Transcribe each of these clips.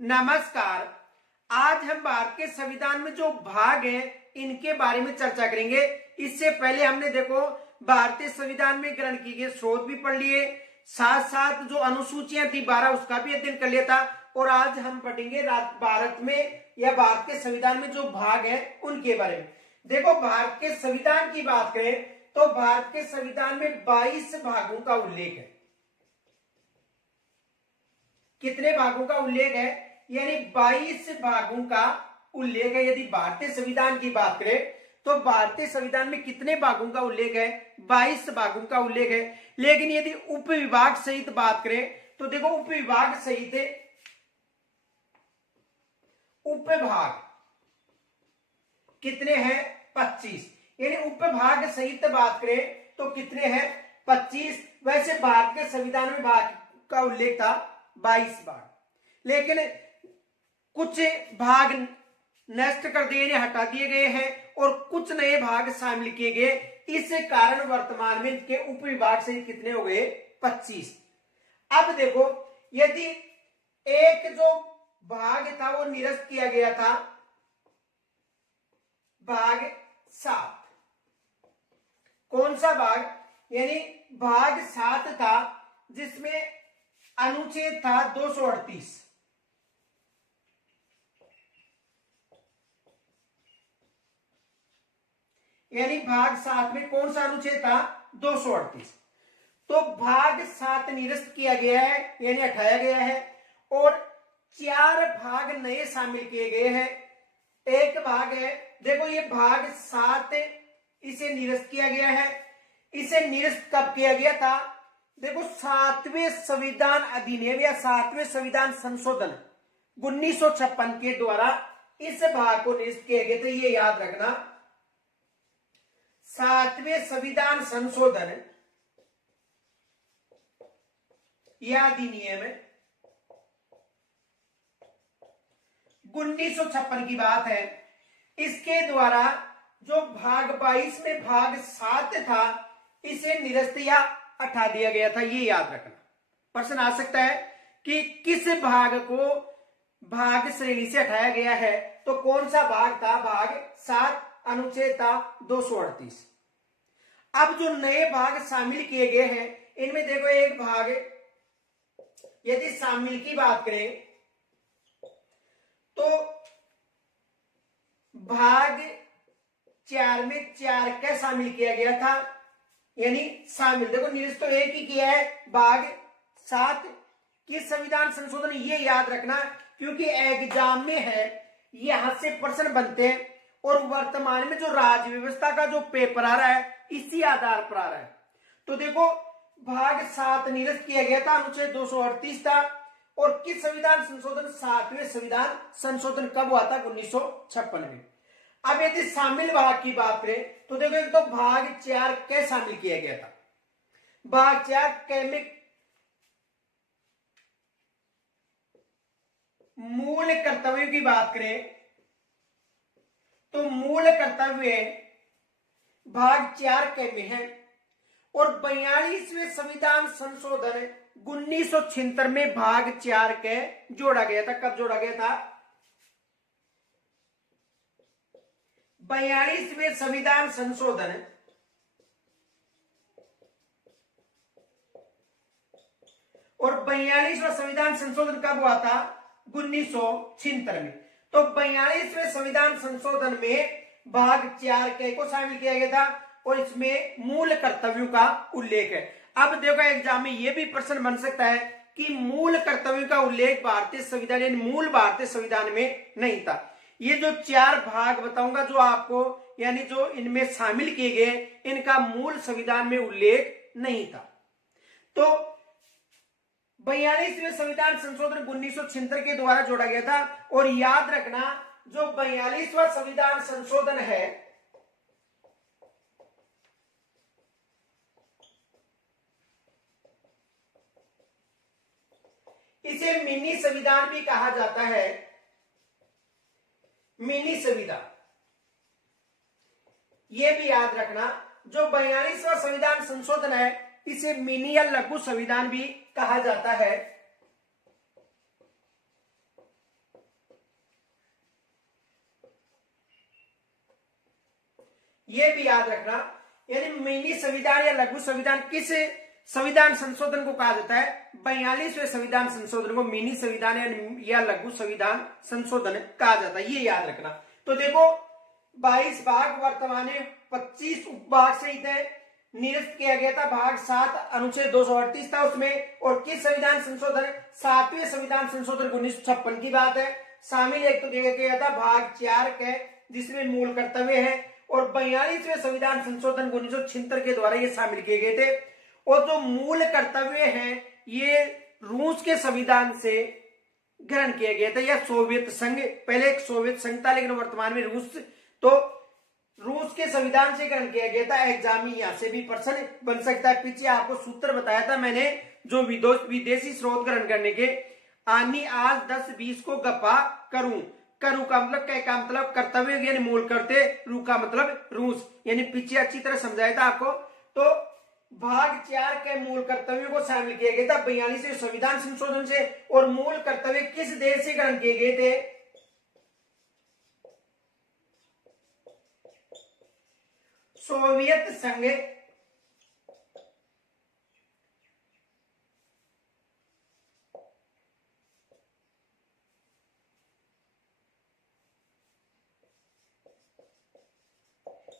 नमस्कार। आज हम भारत के संविधान में जो भाग हैं इनके बारे में चर्चा करेंगे। इससे पहले हमने देखो भारतीय संविधान में ग्रहण किए गए स्रोत भी पढ़ लिए, साथ साथ जो अनुसूचियां थी 12 उसका भी अध्ययन कर लिया था। और आज हम पढ़ेंगे भारत में या भारत के संविधान में जो भाग है उनके बारे में। देखो, भारत के संविधान की बात करें तो भारत के संविधान में 22 भागों का उल्लेख है। कितने भागों का उल्लेख है? यानी 22 भागों का उल्लेख है। यदि भारतीय संविधान की बात करें तो भारतीय संविधान में कितने भागों का उल्लेख है? 22 भागों का उल्लेख है। लेकिन यदि उप विभाग सहित बात करें तो देखो, उप विभाग सहित उपभाग कितने हैं? 25। यानी उपभाग सहित बात करें तो कितने हैं? 25। वैसे भारत के संविधान में भाग का उल्लेख था 22 भाग, लेकिन कुछ भाग नष्ट कर दिए, हटा दिए गए हैं और कुछ नए भाग शामिल किए गए। इस कारण वर्तमान में इनके उप विभाग से कितने हो गए? 25। अब देखो, यदि एक जो भाग था वो निरस्त किया गया था, भाग 7। कौन सा भाग? यानी भाग 7 था जिसमें अनुच्छेद था 238। यानी भाग 7 में कौन सा अनुच्छेद था? 238। तो भाग 7 निरस्त किया गया है, यानी हटाया गया है और 4 भाग नए शामिल किए गए हैं। एक भाग है, देखो ये भाग 7, इसे निरस्त किया गया है। इसे निरस्त कब किया गया था? देखो, 7वें संविधान अधिनियम या 7वें संविधान संशोधन 1956 के द्वारा इस भाग को निरस्त किया गया था। ये याद रखना, 7वें संविधान संशोधन या अधिनियम 1956 की बात है। इसके द्वारा जो भाग 22 में भाग 7 था इसे निरस्त या हटा दिया गया था। ये याद रखना। प्रश्न आ सकता है कि किस भाग को भाग श्रेणी से हटाया गया है, तो कौन सा भाग था? भाग 7, अनुच्छेद था 238। अब जो नए भाग शामिल किए गए हैं इनमें देखो, एक भाग यदि शामिल की बात करें तो भाग 4 में 4 का शामिल किया गया था। यानी शामिल, देखो निरस्त तो एक ही किया है, भाग 7 की संविधान संशोधन। ये याद रखना क्योंकि एग्जाम में है, यहां से प्रश्न बनते हैं और वर्तमान में जो राज्य व्यवस्था का जो पेपर आ रहा है इसी आधार पर आ रहा है। तो देखो, भाग 7 निरस्त किया गया था, अनुच्छेद 238 था। और किस संविधान संशोधन? 7वें संविधान संशोधन कब हुआ था? 1956 में। अब यदि शामिल भाग की बात करें तो देखो, एक तो भाग 4 क शामिल किया गया था। भाग 4 क में मूल कर्तव्यों की बात करें तो मूल कर्तव्य भाग 4 क में है। और 42वें संविधान संशोधन 1976 में भाग 4 के जोड़ा गया था। कब जोड़ा गया था? 42वें संविधान संशोधन और 42वां संविधान संशोधन कब हुआ था? 1976 में। तो 42वें संविधान संशोधन में भाग 4 के को शामिल किया गया था और इसमें मूल कर्तव्यों का उल्लेख है। अब देखो, एग्जाम में यह भी प्रश्न बन सकता है कि मूल कर्तव्यों का उल्लेख भारतीय संविधान यानी मूल भारतीय संविधान में नहीं था। ये जो 4 भाग बताऊंगा जो आपको, यानी जो इनमें शामिल किए गए, इनका मूल संविधान में उल्लेख नहीं था। तो 42वें संविधान संशोधन 1976 के द्वारा जोड़ा गया था। और याद रखना, जो 42वां संविधान संशोधन है इसे मिनी संविधान भी कहा जाता है। मिनी संविधान, यह भी याद रखना, जो 42वां संविधान संशोधन है इसे मिनी या लघु संविधान भी कहा जाता है। ये भी याद रखना। यानी मिनी संविधान या लघु संविधान किस संविधान संशोधन को कहा जाता है? 42वें संविधान संशोधन को मिनी संविधान या लघु संविधान संशोधन कहा जाता है, ये याद रखना। तो देखो 22 भाग वर्तमान में 25 उपभाग सहित है, निरस्त किया गया था। भाग 7 अनुच्छेद 238 था उसमें। और किस संविधान संशोधन? 7वें संविधान संशोधन 1956 की बात है। शामिल एक तो दिया गया था भाग 4 के, जिसमें मूल कर्तव्य है। और 42वें संविधान संशोधन 1976 के द्वारा ये शामिल किए गए थे। और जो मूल कर्तव्य हैं ये रूस के संविधान से ग्रहण किया गया था, या सोवियत संघ, पहले एक सोवियत संघ था लेकिन वर्तमान में रूस, तो रूस के संविधान से ग्रहण किया गया था। एग्जाम में यहां से भी प्रश्न बन सकता है। पीछे आपको सूत्र बताया था मैंने, जो विदेशी स्रोत ग्रहण करने के, आनी आज 10-20 को गपा करूं। करू का मतलब क्या का मतलब कर्तव्य यानी मूल करते, रू का मतलब रूस, यानी पीछे अच्छी तरह समझाया था आपको। तो भाग 4 के मूल कर्तव्यों को शामिल किया गया था 42वें संविधान संशोधन से। और मूल कर्तव्य किस देश से ग्रहण किए गए थे? सोवियत संघ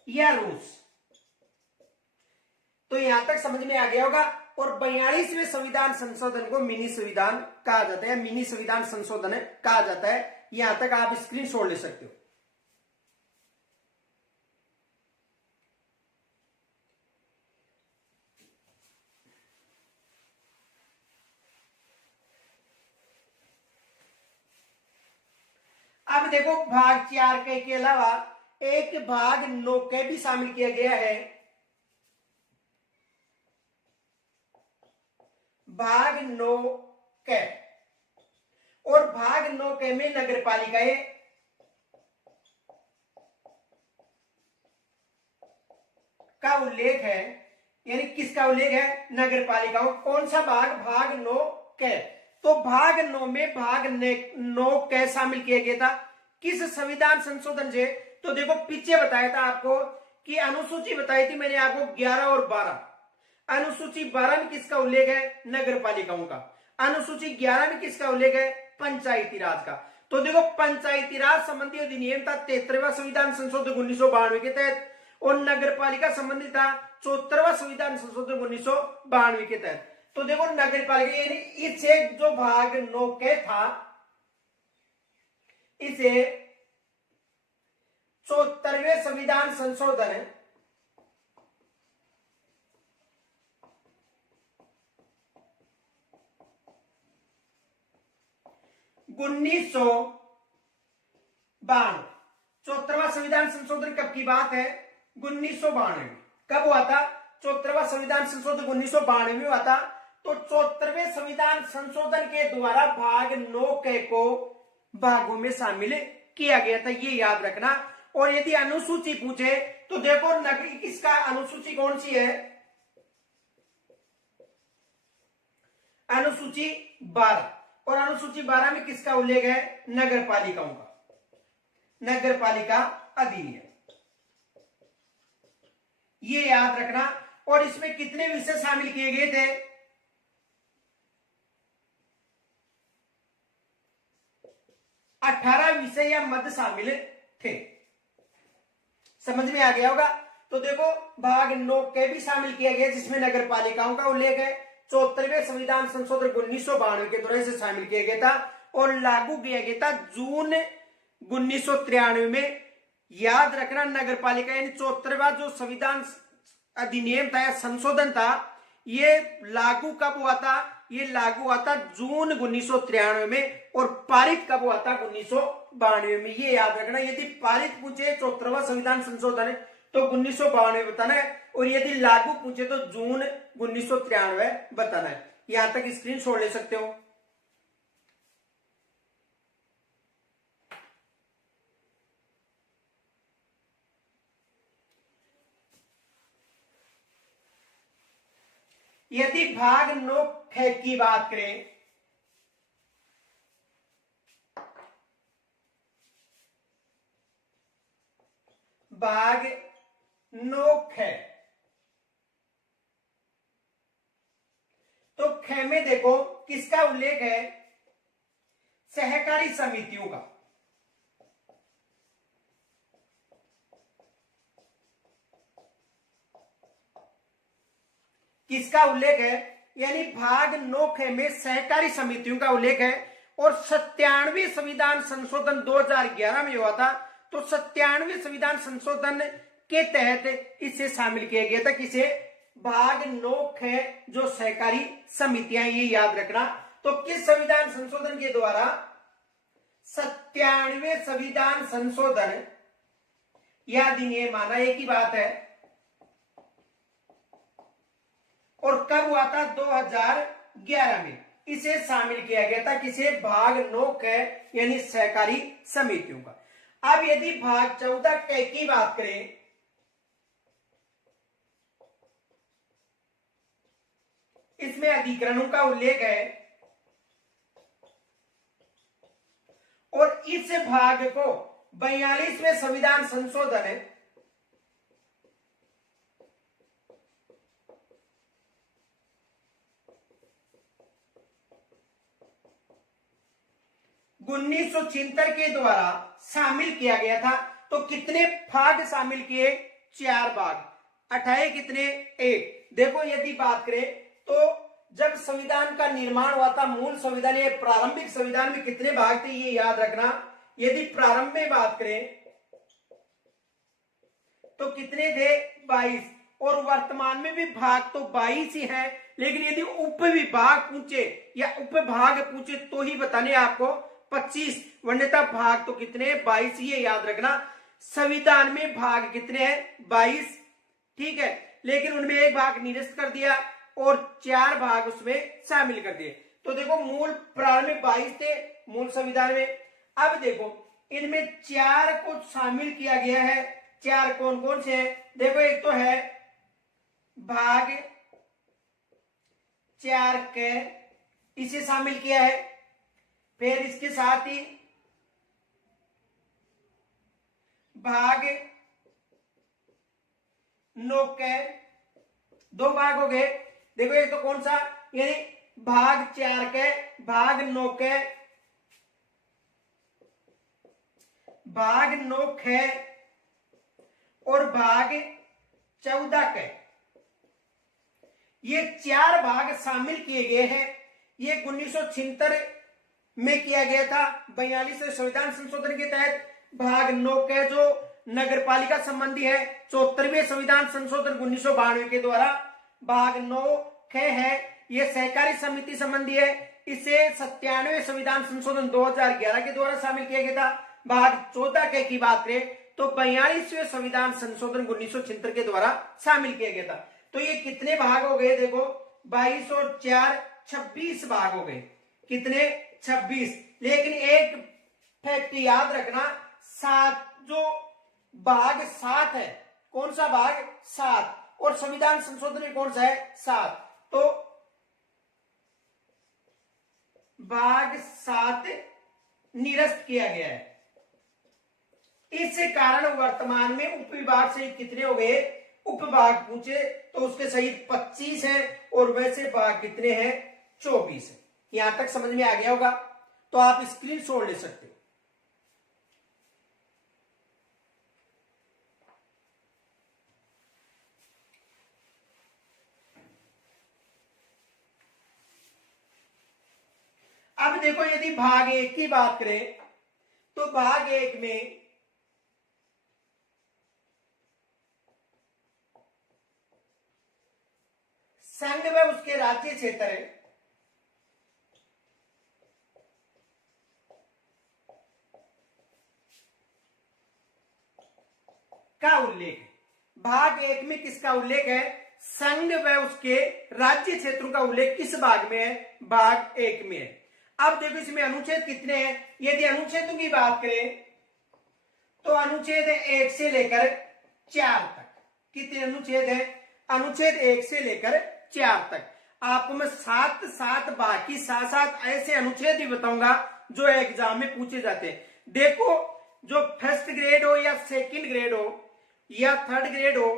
या रूस। तो यहां तक समझ में आ गया होगा। और 42वें संविधान संशोधन को मिनी संविधान कहा जाता है, मिनी संविधान संशोधन कहा जाता है। यहां तक आप स्क्रीनशॉट ले सकते हो। अब देखो भाग 4 के अलावा एक भाग 9 के भी शामिल किया गया है। भाग 9 के, और भाग 9 के में नगर पालिकाएं का उल्लेख है। यानी किसका उल्लेख है? नगर पालिकाओं। कौन सा भाग? भाग 9 के। तो भाग 9 में भाग 9 के शामिल किया गया था किस संविधान संशोधन से? तो देखो पीछे बताया था आपको कि अनुसूची बताई थी मैंने आपको 11 और 12। अनुसूची 12 में किसका उल्लेख है? नगर पालिकाओं का। अनुसूची 11 में किसका उल्लेख है? पंचायती राज का। तो देखो पंचायती राज संबंधी अधिनियम था 73वां संविधान संशोधन 1992 के तहत। और नगर पालिका संबंधी था 74वां संविधान संशोधन 1992 के तहत। तो देखो नगर पालिका यानी इसे जो भाग 9 के था, इसे 74वें संविधान संशोधन 1992, 74वां संविधान संशोधन कब की बात है? 1992। कब हुआ था? 74वां संविधान संशोधन 1992 में हुआ था। तो 74वें संविधान संशोधन के द्वारा भाग 9 के को भागों में शामिल किया गया था, ये याद रखना। और यदि अनुसूची पूछे तो देखो नगरी किसका, अनुसूची कौन सी है? अनुसूची 12। और अनुसूची 12 में किसका उल्लेख है? नगर पालिकाओं का, नगर पालिका अधिनियम, ये याद रखना। और इसमें कितने विषय शामिल किए गए थे? 18 विषय या मद शामिल थे। समझ में आ गया होगा। तो देखो भाग 9 के भी शामिल किया गया जिसमें नगर पालिकाओं का उल्लेख है। 74वें संविधान संशोधन 1992 के दौरान से शामिल किया गया था और लागू किया गया था जून 1993 में। याद रखना नगर पालिका यानी 74वां जो संविधान अधिनियम था या संशोधन था, ये लागू कब हुआ था? ये लागू हुआ था जून 1993 में। और पारित कब हुआ था? 1992 में, ये याद रखना। यदि पारित पूछे 74वां संविधान संशोधन तो 1992 बताना है, और यदि लागू पूछे तो जून 1993 बताना है। यहां तक स्क्रीन छोड़ ले सकते हो। यदि भाग 9 की बात करें, भाग नो ख। तो ख में देखो किसका उल्लेख है? सहकारी समितियों का। किसका उल्लेख है? यानी भाग 9 में सहकारी समितियों का उल्लेख है। और 97वें संविधान संशोधन 2011 में हुआ था। तो 97वें संविधान संशोधन के तहत इसे शामिल किया गया था। किसे? भाग 9 जो सहकारी समितियां, ये याद रखना। तो किस संविधान संशोधन के द्वारा? 97वें संविधान संशोधन या अधिनियम, माना एक ही बात है। और कब हुआ था? 2011 में इसे शामिल किया गया था। किसे? भाग 9 यानी सहकारी समितियों का। अब यदि भाग 14 की बात करें, इसमें अधिकरणों का उल्लेख है। और इस भाग को 42वें संविधान संशोधन 1976 के द्वारा शामिल किया गया था। तो कितने भाग शामिल किए? 4 भाग। 28 कितने? 1। देखो यदि बात करें तो जब संविधान का निर्माण हुआ था, मूल संविधान या प्रारंभिक संविधान में कितने भाग थे, ये याद रखना। यदि प्रारंभ में बात करें तो कितने थे? 22। और वर्तमान में भी भाग तो 22 ही है। लेकिन यदि उप विभाग पूछे या उपभाग पूछे तो ही बताने आपको 25, वन्यता भाग तो कितने? 22। ये याद रखना। संविधान में भाग कितने हैं? 22। ठीक है, लेकिन उनमें एक भाग निरस्त कर दिया और 4 भाग उसमें शामिल कर दिए। तो देखो मूल प्रारंभ में 22 थे मूल संविधान में। अब देखो इनमें 4 को शामिल किया गया है। 4 कौन कौन से हैं? देखो एक तो है भाग 4 के, इसे शामिल किया है। फिर इसके साथ ही भाग 9 के 2 भाग हो गए। देखो एक तो कौन सा? यानी भाग 4 के, भाग 9 के, भाग 9 के और भाग 14 के, ये 4 भाग शामिल किए गए हैं। ये 1976 में किया गया था 42वें संविधान संशोधन के तहत। भाग 9 के जो नगर पालिका संबंधी है 74वें संविधान संशोधन 1992 के द्वारा। भाग 9 के है ये सहकारी समिति संबंधी है, इसे 97वें संविधान संशोधन 2011 के द्वारा शामिल किया गया था। भाग 14 के की बात करें तो 42वें संविधान संशोधन 1976 के द्वारा शामिल किया गया था। तो ये कितने भाग हो गए? देखो 22 और 4 26 भाग हो गए। कितने? 26। लेकिन एक फैक्ट याद रखना, 7 जो भाग 7 है, कौन सा भाग? 7। और संविधान संशोधन में कौन सा है? 7। तो भाग 7 निरस्त किया गया है। इस कारण वर्तमान में उपविभाग से कितने हो गए? उपभाग पूछे तो उसके सहित 25 है और वैसे भाग कितने हैं? 24 है। यहां तक समझ में आ गया होगा, तो आप स्क्रीनशॉट ले सकते हो। अब देखो यदि भाग 1 की बात करें तो भाग 1 में संघ व उसके राज्य क्षेत्र का उल्लेख है। भाग 1 में किसका उल्लेख है? संघ व उसके राज्य क्षेत्रों का उल्लेख किस भाग में है? भाग 1 में है। अब देखो इसमें अनुच्छेद कितने हैं? यदि अनुच्छेदों की बात करें तो अनुच्छेद 1 से लेकर 4 तक। कितने अनुच्छेद है? अनुच्छेद 1 से लेकर 4 तक। आपको मैं 7 बाकी 7 ऐसे अनुच्छेद ही बताऊंगा जो एग्जाम में पूछे जाते हैं। देखो जो फर्स्ट ग्रेड हो या सेकंड ग्रेड हो या थर्ड ग्रेड हो,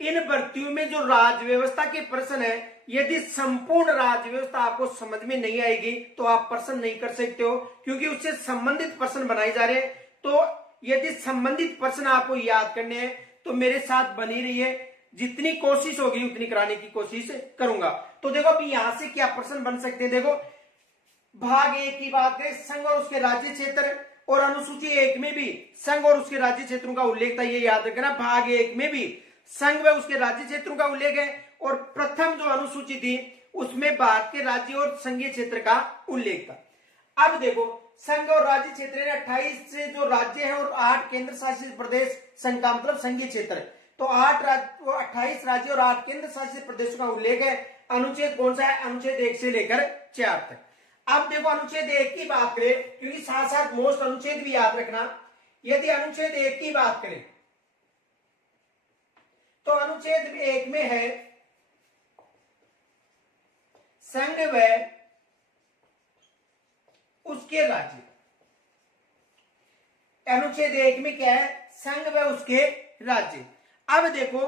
इन भर्तियों में जो राज्य व्यवस्था के प्रश्न है, यदि संपूर्ण राज्य व्यवस्था आपको समझ में नहीं आएगी तो आप प्रश्न नहीं कर सकते हो, क्योंकि उससे संबंधित प्रश्न बनाए जा रहे हैं। तो यदि संबंधित प्रश्न आपको याद करने हैं तो मेरे साथ बनी रहिए, जितनी कोशिश होगी उतनी कराने की कोशिश करूंगा। तो देखो अभी यहां से क्या प्रश्न बन सकते हैं। देखो भाग 1 की बात करें, संघ और उसके राज्य क्षेत्र, और अनुसूची 1 में भी संघ और उसके राज्य क्षेत्रों का उल्लेख था, ये याद रखना। भाग 1 में भी संघ व उसके राज्य क्षेत्रों का उल्लेख है, और प्रथम जो अनुसूची थी उसमें भारत के राज्य और संघीय क्षेत्र का उल्लेख था। अब देखो संघ और राज्य क्षेत्र 28 से जो राज्य है और 8 केंद्र शासित प्रदेश, संघ का मतलब संघीय क्षेत्र, तो 28 राज्य और 8 केंद्र शासित प्रदेशों का उल्लेख है। अनुच्छेद कौन सा है? अनुच्छेद 1 से लेकर 4 तक। अब देखो अनुच्छेद 1 की बात करें, क्योंकि साथ साथ मोस्ट अनुच्छेद भी याद रखना। यदि अनुच्छेद 1 की बात करें तो अनुच्छेद 1 में है संघ व उसके राज्य। अनुच्छेद 1 में क्या है? संघ व उसके राज्य। अब देखो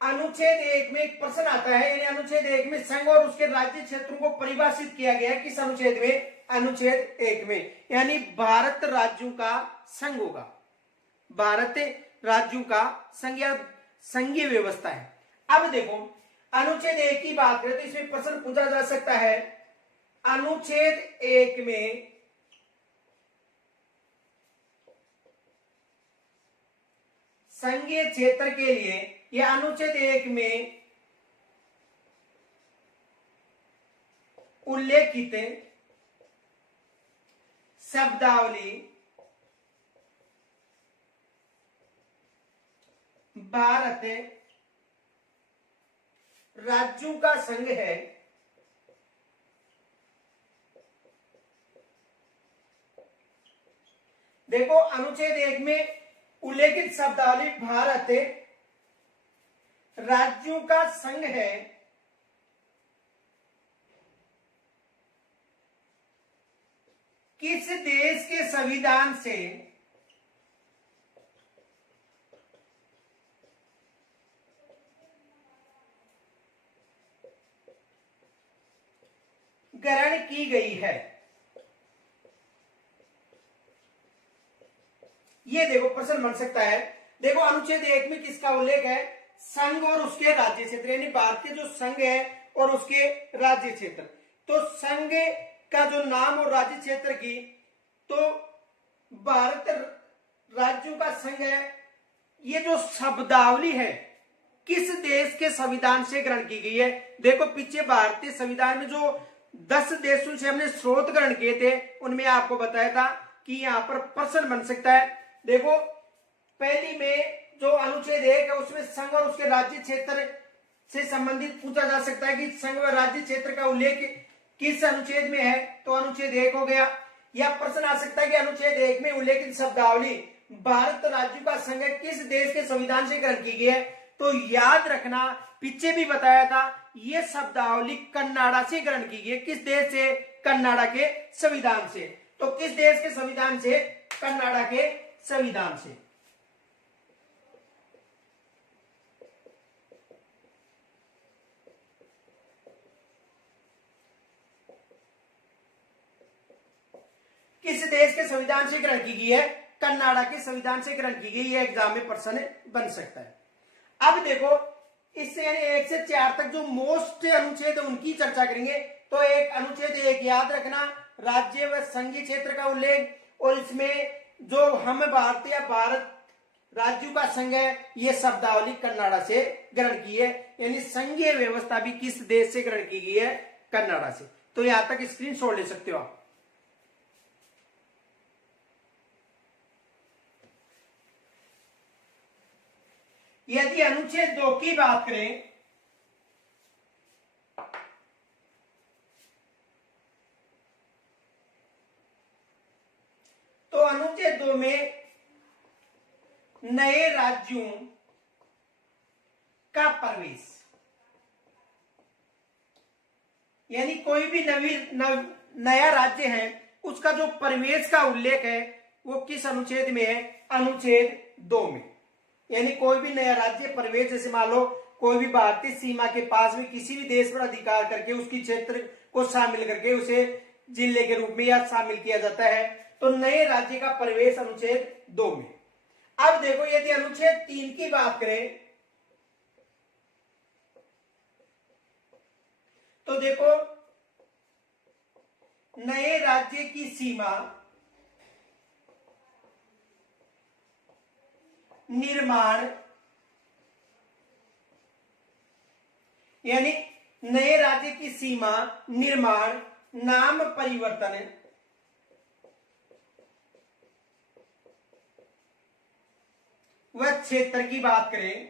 अनुच्छेद 1 में एक प्रश्न आता है, यानी अनुच्छेद 1 में संघ और उसके राज्य क्षेत्रों को परिभाषित किया गया है। किस अनुच्छेद में? अनुच्छेद 1 में, यानी भारत राज्यों का संघ होगा। भारत राज्यों का संघ या संघीय व्यवस्था है। अब देखो अनुच्छेद 1 की बात करें तो इसमें प्रश्न पूछा जा सकता है, अनुच्छेद 1 में संघीय क्षेत्र के लिए, या अनुच्छेद 1 में उल्लेखित शब्दावली भारत राज्यों का संघ है। देखो अनुच्छेद 1 में उल्लेखित शब्दावली भारत राज्यों का संघ है, किस देश के संविधान से ग्रहण की गई है? ये देखो प्रश्न बन सकता है। देखो अनुच्छेद 1 में किसका उल्लेख है? संघ और उसके राज्य क्षेत्र, यानी भारत के जो संघ है और उसके राज्य क्षेत्र। तो संघ का जो नाम और राज्य क्षेत्र की, तो भारत राज्यों का संघ है। ये जो शब्दावली है किस देश के संविधान से ग्रहण की गई है? देखो पीछे भारतीय संविधान में जो 10 देशों से हमने स्रोत ग्रहण किए थे उनमें आपको बताया था कि यहां पर प्रश्न बन सकता है। देखो पहली में जो अनुच्छेद 1 है उसमें संघ और उसके राज्य क्षेत्र से संबंधित पूछा जा सकता है कि संघ व राज्य क्षेत्र का उल्लेख किस अनुच्छेद में है, तो अनुच्छेद 1 हो गया। या प्रश्न आ सकता है कि अनुच्छेद 1 में उल्लेखित शब्दावली भारत राज्यों का संघ किस देश के संविधान से ग्रहण की गई है? तो याद रखना पीछे भी बताया था, यह शब्दावली कनाडा से ग्रहण की गई है। किस देश से? कनाडा के संविधान से। तो किस देश के संविधान से? कनाडा के संविधान से। किस देश के संविधान से ग्रहण की गई है? कनाडा के संविधान से ग्रहण की गई। ये एग्जाम में प्रश्न बन सकता है। अब देखो इससे यानी 1 से 4 तक जो मोस्ट अनुच्छेद है उनकी चर्चा करेंगे। तो एक अनुच्छेद 1 याद रखना, राज्य व संघीय क्षेत्र का उल्लेख, और इसमें जो हम भारतीय भारत राज्यों का संघ है ये शब्दावली कनाडा से ग्रहण की है, यानी संघीय व्यवस्था भी किस देश से ग्रहण की गई है? कनाडा से। तो यहां तक स्क्रीनशॉट ले सकते हो आप। यदि अनुच्छेद 2 की बात करें तो अनुच्छेद 2 में नए राज्यों का प्रवेश, यानी कोई भी नया राज्य है उसका जो प्रवेश का उल्लेख है वो किस अनुच्छेद में है? अनुच्छेद 2 में। यानी कोई भी नया राज्य प्रवेश, जैसे मान लो कोई भी भारतीय सीमा के पास में किसी भी देश पर अधिकार करके उसकी क्षेत्र को शामिल करके उसे जिले के रूप में या शामिल किया जाता है, तो नए राज्य का प्रवेश अनुच्छेद 2 में। अब देखो यदि अनुच्छेद 3 की बात करें तो देखो नए राज्य की सीमा निर्माण, यानी नए राज्य की सीमा निर्माण, नाम परिवर्तन व क्षेत्र की बात करें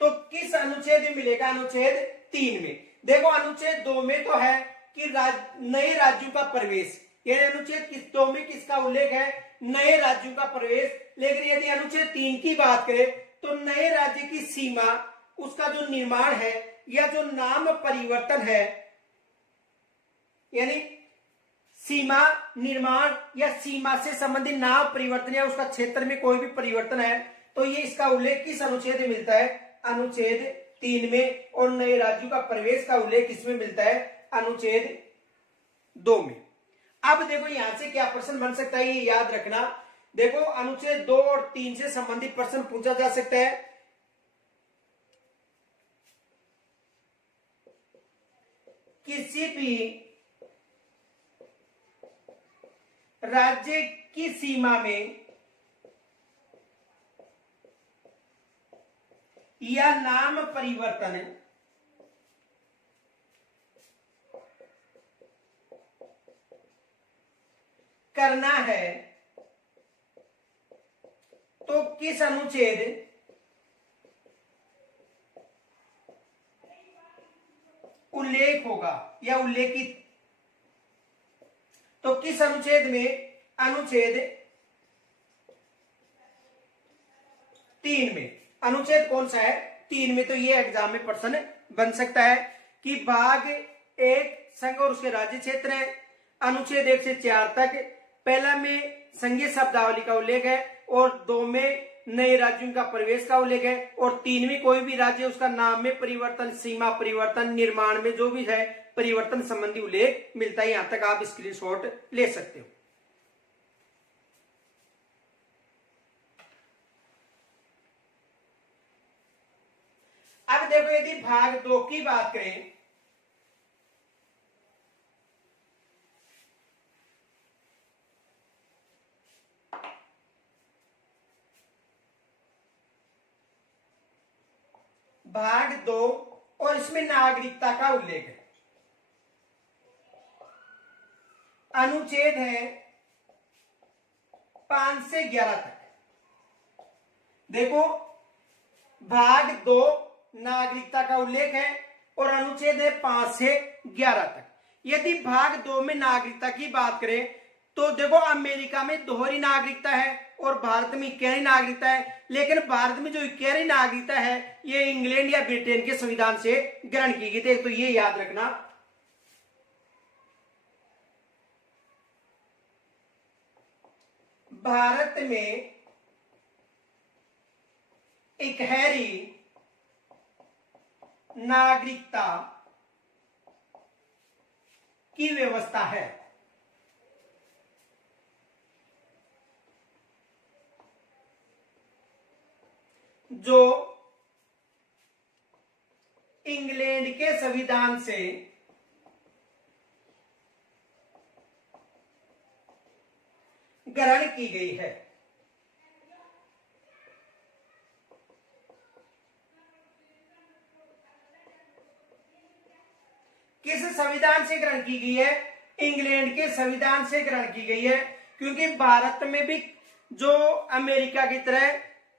तो किस अनुच्छेद में मिलेगा? अनुच्छेद 3 में। देखो अनुच्छेद 2 में तो है कि नए राज्यों का प्रवेश, यानी अनुच्छेद 2 में किसका उल्लेख है? नए राज्यों का प्रवेश। लेकिन यदि अनुच्छेद 3 की बात करें तो नए राज्य की सीमा, उसका जो निर्माण है या जो नाम परिवर्तन है, यानी सीमा निर्माण या सीमा से संबंधित नाम परिवर्तन या उसका क्षेत्र में कोई भी परिवर्तन है, तो ये इसका उल्लेख किस अनुच्छेद में मिलता है? अनुच्छेद 3 में। और नए राज्यों का प्रवेश का उल्लेख किसमें मिलता है? अनुच्छेद 2 में। अब देखो यहां से क्या प्रश्न बन सकता है, ये याद रखना। देखो अनुच्छेद 2 और 3 से संबंधित प्रश्न पूछा जा सकता है। किसी भी राज्य की सीमा में या नाम परिवर्तन करना है तो किस अनुच्छेद उल्लेख होगा या उल्लेखित, तो किस अनुच्छेद में? अनुच्छेद 3 में। अनुच्छेद कौन सा है? 3 में। तो ये एग्जाम में प्रश्न बन सकता है कि भाग 1 संघ और उसके राज्य क्षेत्र है, अनुच्छेद 1 से 4 तक। पहला में संघीय शब्दावली का उल्लेख है और 2 में नए राज्यों का प्रवेश का उल्लेख है और 3 में कोई भी राज्य उसका नाम में परिवर्तन, सीमा परिवर्तन, निर्माण में जो भी है परिवर्तन संबंधी उल्लेख मिलता है। यहां तक आप स्क्रीनशॉट ले सकते हो। अब देखो यदि भाग 2 की बात करें भाग 2 और इसमें नागरिकता का उल्लेख है। अनुच्छेद है 5 से 11 तक। देखो भाग 2 नागरिकता का उल्लेख है और अनुच्छेद है 5 से 11 तक। यदि भाग 2 में नागरिकता की बात करें तो देखो अमेरिका में दोहरी नागरिकता है और भारत में इक्यारी नागरिकता है। लेकिन भारत में जो इक्यारी नागरिकता है ये इंग्लैंड या ब्रिटेन के संविधान से ग्रहण की गई थी, तो ये याद रखना। भारत में इकहरी नागरिकता की व्यवस्था है। जो इंग्लैंड के संविधान से ग्रहण की गई है। किस संविधान से ग्रहण की गई है? इंग्लैंड के संविधान से ग्रहण की गई है, क्योंकि भारत में भी जो अमेरिका की तरह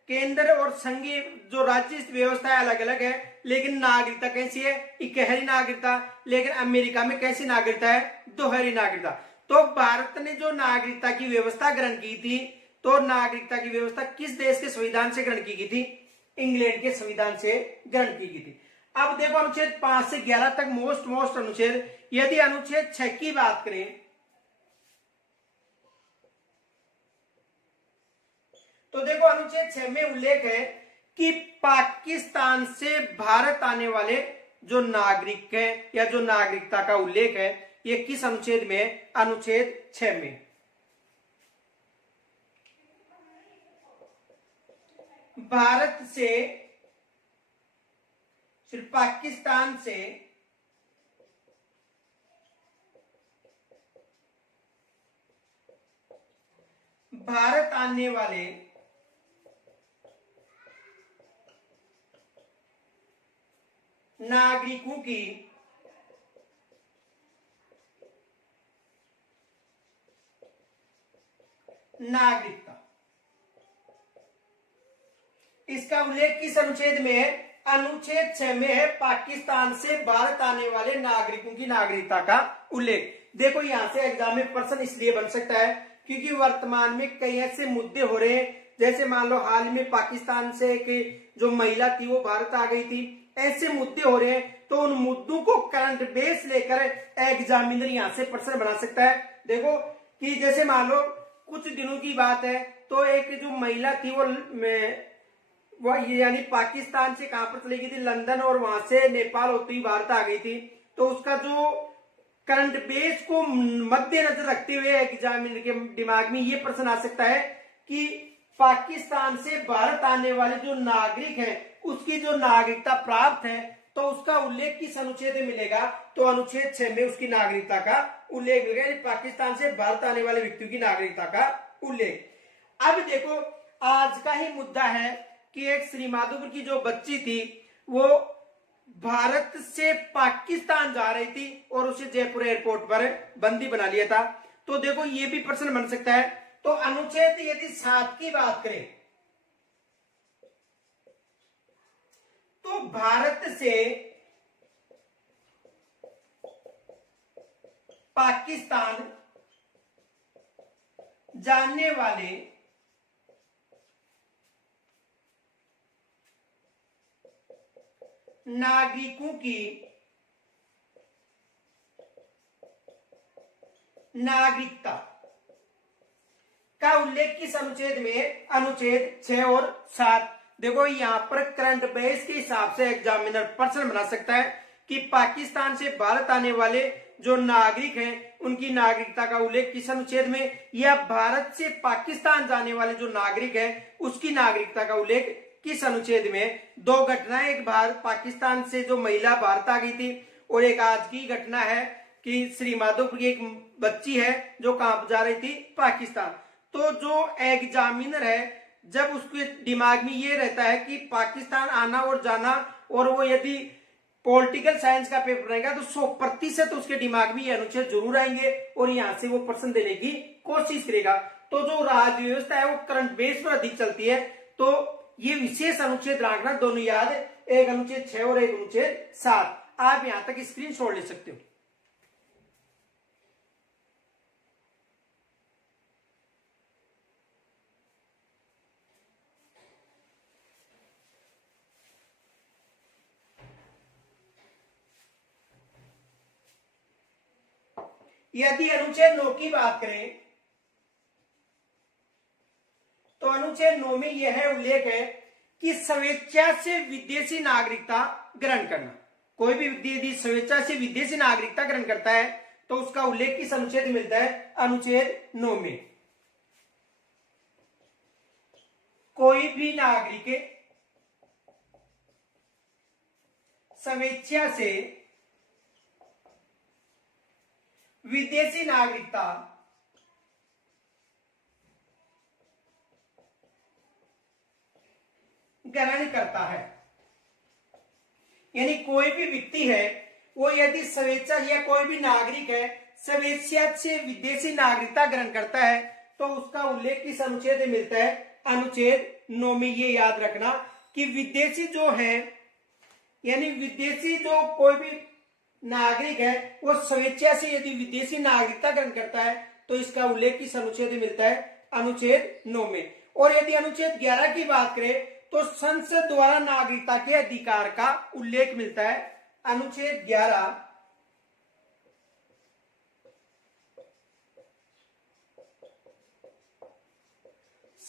केंद्र और संघीय जो राज्य व्यवस्था अलग अलग है, लेकिन नागरिकता कैसी है? इकहरी नागरिकता। लेकिन अमेरिका में कैसी नागरिकता है? दोहरी नागरिकता। तो भारत ने जो नागरिकता की व्यवस्था ग्रहण की थी, तो नागरिकता की व्यवस्था किस देश के संविधान से ग्रहण की गई थी? इंग्लैंड के संविधान से ग्रहण की गई थी। अब देखो अनुच्छेद 5 से 11 तक मोस्ट अनुच्छेद। यदि अनुच्छेद 6 की बात करें तो देखो अनुच्छेद 6 में उल्लेख है कि पाकिस्तान से भारत आने वाले जो नागरिक हैं या जो नागरिकता का उल्लेख है ये किस अनुच्छेद में है? अनुच्छेद 6 में। भारत से सिर्फ पाकिस्तान से भारत आने वाले नागरिकों की नागरिकता, इसका उल्लेख किस अनुच्छेद में है? अनुच्छेद 6 में है। पाकिस्तान से भारत आने वाले नागरिकों की नागरिकता का उल्लेख। देखो यहां से एग्जाम में प्रश्न इसलिए बन सकता है क्योंकि वर्तमान में कई ऐसे मुद्दे हो रहे हैं, जैसे मान लो हाल में पाकिस्तान से एक जो महिला थी वो भारत आ गई थी, ऐसे मुद्दे हो रहे हैं। तो उन मुद्दों को करंट बेस लेकर एग्जामिनर यहां से प्रश्न बना सकता है। देखो कि जैसे मान लो कुछ दिनों की बात है, तो एक जो महिला थी वो यानी पाकिस्तान से कहां पर चली गई थी? लंदन, और वहां से नेपाल होती हुई भारत आ गई थी। तो उसका जो करंट बेस को मद्देनजर रखते हुए एग्जामिनर के दिमाग में ये प्रश्न आ सकता है कि पाकिस्तान से भारत आने वाले जो नागरिक हैं उसकी जो नागरिकता प्राप्त है तो उसका उल्लेख किस अनुच्छेद में मिलेगा? तो अनुच्छेद 6 में उसकी नागरिकता का उल्लेख मिलेगा, पाकिस्तान से भारत आने वाले व्यक्तियों की नागरिकता का उल्लेख। अब देखो आज का ही मुद्दा है कि एक श्री माधोपुर की जो बच्ची थी वो भारत से पाकिस्तान जा रही थी और उसे जयपुर एयरपोर्ट पर बंदी बना लिया था। तो देखो ये भी प्रश्न बन सकता है। तो अनुच्छेद यदि 7 की बात करें तो भारत से पाकिस्तान जाने वाले नागरिकों की नागरिकता का उल्लेख किस अनुच्छेद में? अनुच्छेद 6 और 7। देखो यहां पर करंट बेस के हिसाब से एग्जामिनर प्रश्न बना सकता है कि पाकिस्तान से भारत आने वाले जो नागरिक हैं उनकी नागरिकता का उल्लेख किस अनुच्छेद में, या भारत से पाकिस्तान जाने वाले जो नागरिक हैं उसकी नागरिकता का उल्लेख किस अनुच्छेद में। दो घटनाएं, एक भारत पाकिस्तान से जो महिला भारत आ गई थी और एक आज की घटना है कि श्री माधोपुर की एक बच्ची है जो कहां जा रही थी? पाकिस्तान। तो जो एग्जामिनर है जब उसके दिमाग में ये रहता है कि पाकिस्तान आना और जाना, और वो यदि पॉलिटिकल साइंस का पेपर रहेगा तो 100% उसके दिमाग में ये अनुच्छेद जरूर आएंगे और यहां से वो प्रश्न देने की कोशिश करेगा। तो जो राज्य व्यवस्था है वो करंट बेस पर अधिक चलती है। तो ये विशेष अनुच्छेद रखना, दोनों याद, एक अनुच्छेद 6 और एक अनुच्छेद 7। आप यहां तक स्क्रीनशॉट ले सकते हो। यदि अनुच्छेद 9 की बात करें तो अनुच्छेद 9 में यह उल्लेख है कि स्वेच्छा से विदेशी नागरिकता ग्रहण करना। कोई भी व्यक्ति यदि स्वेच्छा से विदेशी नागरिकता ग्रहण करता है तो उसका उल्लेख किस अनुच्छेद में मिलता है? अनुच्छेद 9 में। कोई भी नागरिक स्वेच्छा से विदेशी नागरिकता ग्रहण करता है, यानी कोई भी व्यक्ति है वो यदि स्वेच्छा, या कोई भी नागरिक है स्वेच्छा से विदेशी नागरिकता ग्रहण करता है तो उसका उल्लेख किस अनुच्छेद में मिलता है? अनुच्छेद 9 में। ये याद रखना कि विदेशी जो है, यानी विदेशी जो कोई भी नागरिक है वो स्वेच्छा से यदि विदेशी नागरिकता ग्रहण करता है तो इसका उल्लेख किस अनुच्छेद में मिलता है? अनुच्छेद 9 में। और यदि अनुच्छेद 11 की बात करें तो संसद द्वारा नागरिकता के अधिकार का उल्लेख मिलता है। अनुच्छेद 11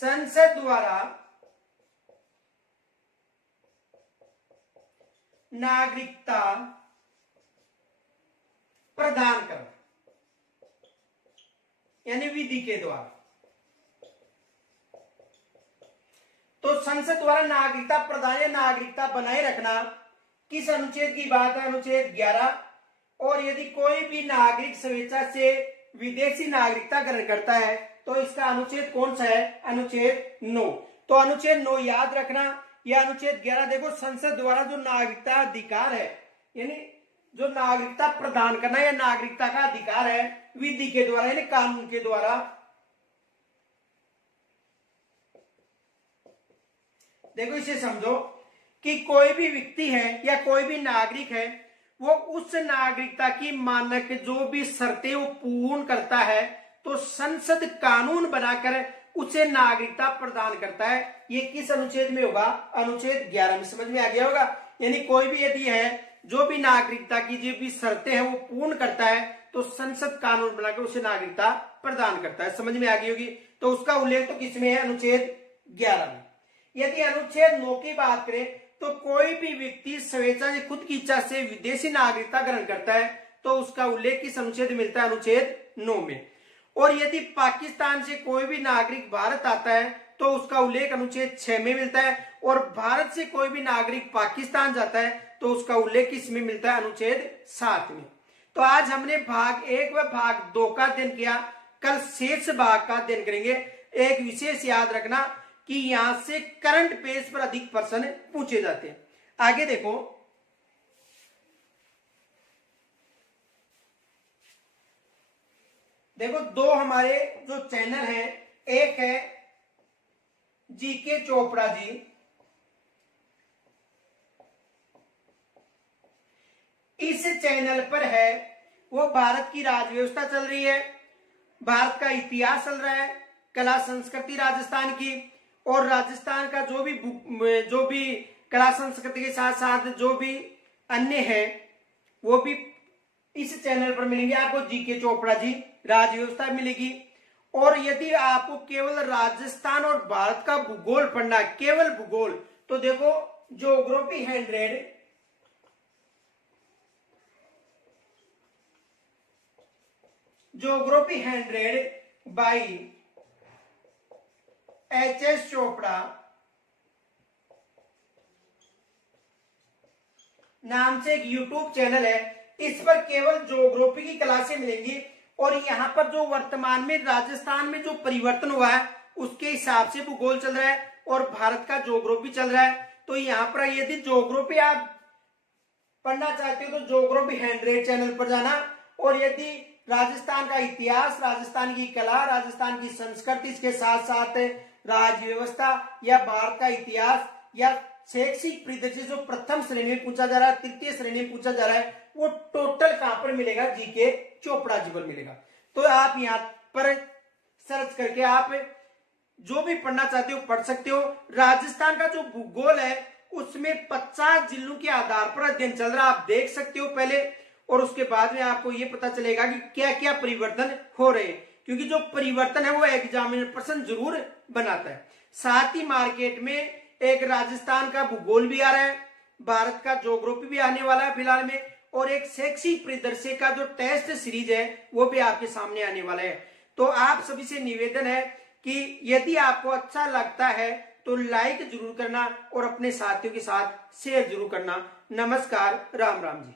संसद द्वारा नागरिकता प्रदान करना, यानी विधि के द्वारा। तो संसद द्वारा नागरिकता प्रदान या नागरिकता बनाए रखना किस अनुच्छेद की बात है? अनुच्छेद 11। और यदि कोई भी नागरिक स्वेच्छा से विदेशी नागरिकता ग्रहण करता है तो इसका अनुच्छेद कौन सा है? अनुच्छेद 9। तो अनुच्छेद 9 याद रखना, या अनुच्छेद 11 देखो, संसद द्वारा जो नागरिकता अधिकार है, यानी जो नागरिकता प्रदान करना या नागरिकता का अधिकार है विधि के द्वारा यानी कानून के द्वारा। देखो इसे समझो कि कोई भी व्यक्ति है या कोई भी नागरिक है, वो उस नागरिकता की मानक जो भी शर्तें वो पूर्ण करता है तो संसद कानून बनाकर उसे नागरिकता प्रदान करता है। ये किस अनुच्छेद में होगा? अनुच्छेद 11 में। समझ में आ गया होगा। यानी कोई भी यदि है जो भी नागरिकता की जो भी शर्तें हैं वो पूर्ण करता है तो संसद कानून बनाकर उसे नागरिकता प्रदान करता है। समझ में आ गई होगी। तो उसका उल्लेख तो किसमें है? अनुच्छेद 11 में। यदि अनुच्छेद 9 की बात करें तो कोई भी व्यक्ति स्वेच्छा से खुद की इच्छा से विदेशी नागरिकता ग्रहण करता है तो उसका उल्लेख किस अनुच्छेद मिलता है? अनुच्छेद 9 में। और यदि पाकिस्तान से कोई भी नागरिक भारत आता है तो उसका उल्लेख अनुच्छेद 6 में मिलता है। और भारत से कोई भी नागरिक पाकिस्तान जाता है तो उसका उल्लेख किसमें मिलता है? अनुच्छेद 7 में। तो आज हमने भाग 1 व भाग 2 का अध्ययन किया। कल शेष भाग का अध्ययन करेंगे। एक विशेष याद रखना कि यहां से करंट पेज पर अधिक प्रश्न पूछे जाते हैं। आगे देखो, दो हमारे जो चैनल हैं, एक है जीके चोपड़ा जी, इस चैनल पर है वो भारत की राज व्यवस्था चल रही है, भारत का इतिहास चल रहा है, कला संस्कृति राजस्थान की, और राजस्थान का जो भी कला संस्कृति के साथ साथ जो भी अन्य है वो भी इस चैनल पर मिलेंगे आपको। जीके चोपड़ा जी राज व्यवस्था मिलेगी। और यदि आपको केवल राजस्थान और भारत का भूगोल पढ़ना, केवल भूगोल, तो देखो ज्योग्राफी 100 बाई एच.एस. चोपड़ा नाम से एक यूट्यूब चैनल है। इस पर केवल ज्योग्राफी की क्लासें मिलेंगी। और यहाँ पर जो वर्तमान में राजस्थान में जो परिवर्तन हुआ है उसके हिसाब से भूगोल चल रहा है और भारत का ज्योग्राफी चल रहा है। तो यहाँ पर यदि ज्योग्राफी आप पढ़ना चाहते हो तो ज्योग्राफी 100 चैनल पर जाना। और यदि राजस्थान का इतिहास, राजस्थान की कला, राजस्थान की संस्कृति, इसके साथ साथ राज्य व्यवस्था या भारत का इतिहास या शैक्षिक परिदृश्य जो प्रथम श्रेणी में पूछा जा रहा है, तृतीय श्रेणी में पूछा जा रहा है, वो टोटल कहां पर मिलेगा? जीके चोपड़ा जी पर मिलेगा। तो आप यहाँ पर सर्च करके आप जो भी पढ़ना चाहते हो पढ़ सकते हो। राजस्थान का जो भूगोल है उसमें 50 जिलों के आधार पर अध्ययन चल रहा है, आप देख सकते हो पहले। और उसके बाद में आपको ये पता चलेगा कि क्या क्या परिवर्तन हो रहे हैं, क्योंकि जो परिवर्तन है वो एग्जामिनर प्रश्न जरूर बनाता है। साथ ही मार्केट में एक राजस्थान का भूगोल भी आ रहा है, भारत का ज्योग्राफी भी आने वाला है फिलहाल में, और एक शैक्षिक परिदृश्य का जो टेस्ट सीरीज है वो भी आपके सामने आने वाला है। तो आप सभी से निवेदन है कि यदि आपको अच्छा लगता है तो लाइक जरूर करना और अपने साथियों के साथ शेयर जरूर करना। नमस्कार, राम राम जी।